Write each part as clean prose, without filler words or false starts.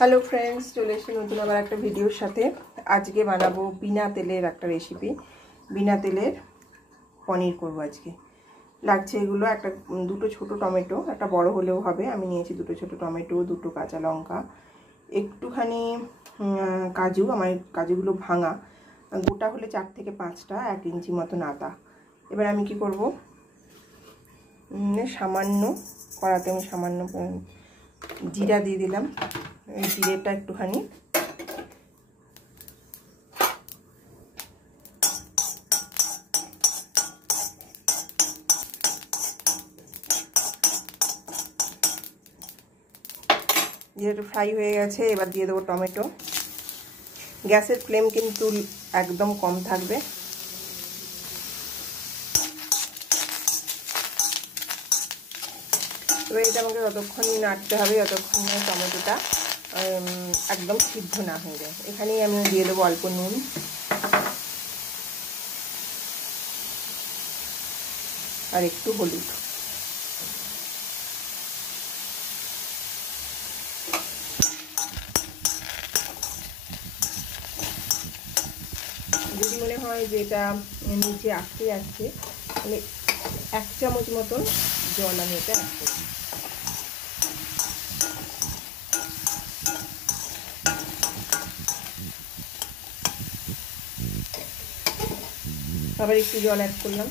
Hello friends, चले नतून आबार एक भिडियोर साथे। आज के बानाबो बिना तेलेर एक रेसिपि। बिना तेलेर पनीर करब। आज के लागছে এগুলো একটা দুটো ছোট টমেটো, একটা বড় হলেও হবে। আমি নিয়েছি দুটো ছোট টমেটো, দুটো কাঁচা লঙ্কা, একটুখানি কাজু। আমার কাজুগুলো ভাঙা, গোটা হলে 4 থেকে 5টা, 1 ইঞ্চি মতন আদা। এবার আমি কি করব, সামান্য কড়াতে আমি সামান্য জিরা দিয়ে দিলাম। জিরেটা একটুখানি জিরাটা ফ্রাই হয়ে গেছে। এবার দিয়ে দেবো টমেটো। গ্যাসের ফ্লেম কিন্তু একদম কম থাকবে। এবার এটা আমাকে যতক্ষণই নাড়তে হবে, যতক্ষণ না টমেটোটা একদম সিদ্ধ না হয়ে যায়। এখানেই আমি দিয়ে দেবো অল্প নুন, আর একটু হলুদ। যদি মনে হয় যে এটা নিচে আটকে যাচ্ছে, তাহলে 1 চামচ মতন জল আমি এটা অ্যাড করব। আবার একটু জল অ্যাড করলাম।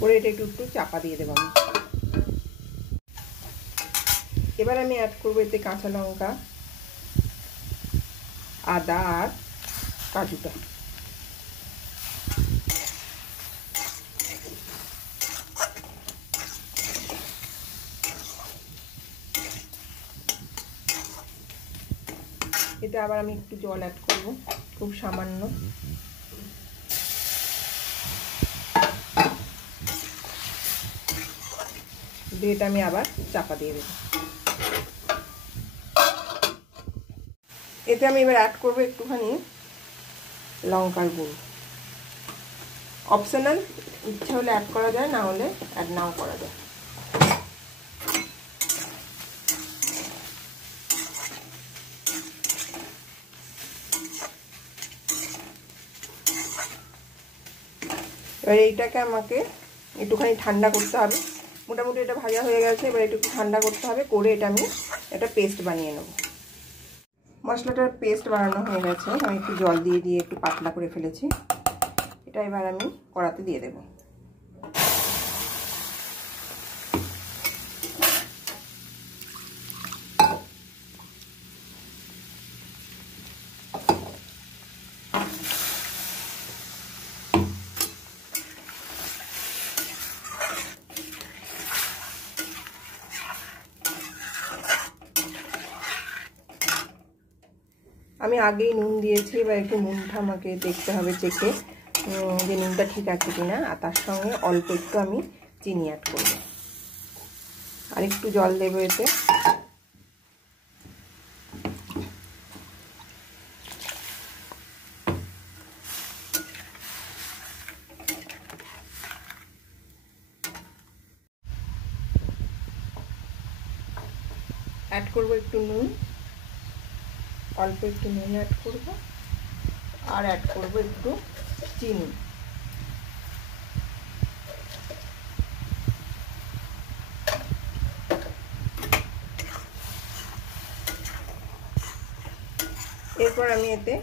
করে এটা একটু চাপা দিয়ে দেবো আমি। এবার আমি অ্যাড করবো এতে কাঁচা লঙ্কা, আদা আর কাজুটা। এতে আবার আমি একটু জল অ্যাড করব, খুব সামান্য। দিয়ে এটা আমি আবার চাপা দিয়ে দেব। এতে আমি এবার অ্যাড করব একটুখানি লঙ্কার গুঁড়ো। অপশনাল, ইচ্ছা হলে অ্যাড করা যায়, না হলে অ্যাড নাও করা যায়। এবার এইটাকে আমাকে একটুখানি ঠান্ডা করতে হবে। মোটামুটি এটা ভাজা হয়ে গেছে। এবার একটু ঠান্ডা করতে হবে, করে এটা আমি একটা পেস্ট বানিয়ে নেব। মশলাটার পেস্ট বানানো হয়ে গেছে। আমি একটু জল দিয়ে দিয়ে একটু পাতলা করে ফেলেছি। এটা এবার আমি কড়াতে দিয়ে দেব। আমি আগেই নুন দিয়েছি। এবার একটু নুনটা আমাকে দেখতে হবে চেখে, যে নুনটা ঠিক আছে কিনা। আর তার সঙ্গে অল্প একটু আমি চিনি অ্যাড করব, আর একটু জল দেবো এতে। অ্যাড করব একটু নুন, অল্প একটু নুন অ্যাড করব, আর অ্যাড করব একটু চিনি। এরপর আমি এটা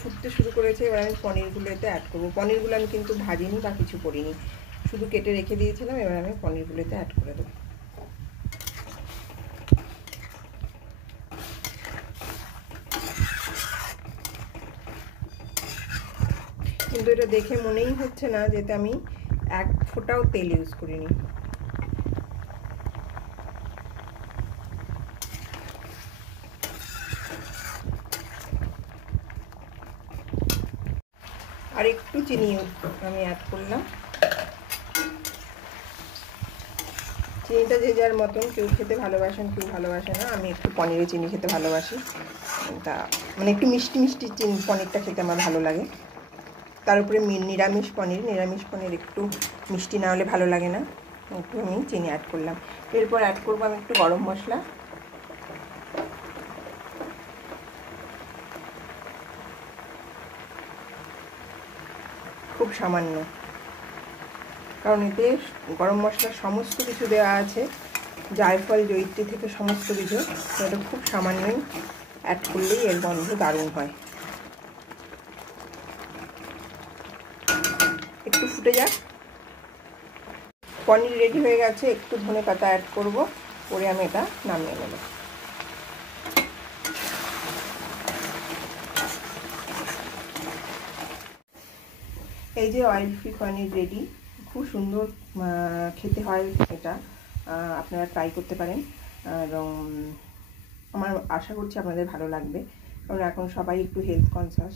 ফুটতে শুরু করেছে। এবার আমি পনিরগুলো এতে অ্যাড করব। পনিরগুলো আমি কিন্তু ভাজিনি বা কিছু করিনি, শুধু কেটে রেখে দিয়েছিলাম। এবার আমি পনিরগুলো এতে অ্যাড করে দেবো। কিন্তু এটা দেখে মনেই হচ্ছে না যেটা আমি 1 ফোঁটাও তেল ইউজ করিনি। আর একটু চিনি আমি অ্যাড করলাম। চিনিটা যে যার মতন, কেউ খেতে ভালোবাসেন, কেউ ভালোবাসে না। আমি একটু পনিরে চিনি খেতে ভালোবাসি, তা মানে একটু মিষ্টি মিষ্টি পনিরটা খেতে আমার ভালো লাগে। তার উপরে নিরামিষ পনির একটু মিষ্টি না হলে ভালো লাগে না, একটু আমি চিনি অ্যাড করলাম। এরপর অ্যাড করবো আমি একটু গরম মশলা, খুব সামান্য, কারণ এতে গরম মশলার সমস্ত কিছু দেওয়া আছে, জায়ফল জয়িত্রী থেকে সমস্ত কিছু, এটা খুব সামান্যই অ্যাড করলেই এর গন্ধ দারুণ হয়। একটু ফুটে যাক, পনির রেডি হয়ে গেছে। একটু ধনেপাতা অ্যাড করব, করে আমি এটা নামিয়ে নেব। এই যে অয়েল ফ্রি পনির রেডি, খুব সুন্দর খেতে হয় এটা, আপনারা ট্রাই করতে পারেন এবং আমার আশা করছি আপনাদের ভালো লাগবে, কারণ এখন সবাই একটু হেলথ কনসাস,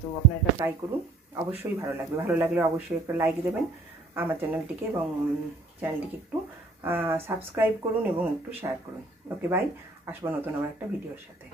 তো আপনারা এটা ট্রাই করুন, অবশ্যই ভালো লাগবে। ভালো লাগলে অবশ্যই একটা লাইক দেবেন আমার চ্যানেলটিকে, এবং চ্যানেলটিকে একটু সাবস্ক্রাইব করুন এবং একটু শেয়ার করুন। ওকে বাই, আসবো নতুন আমার একটা ভিডিওর সাথে।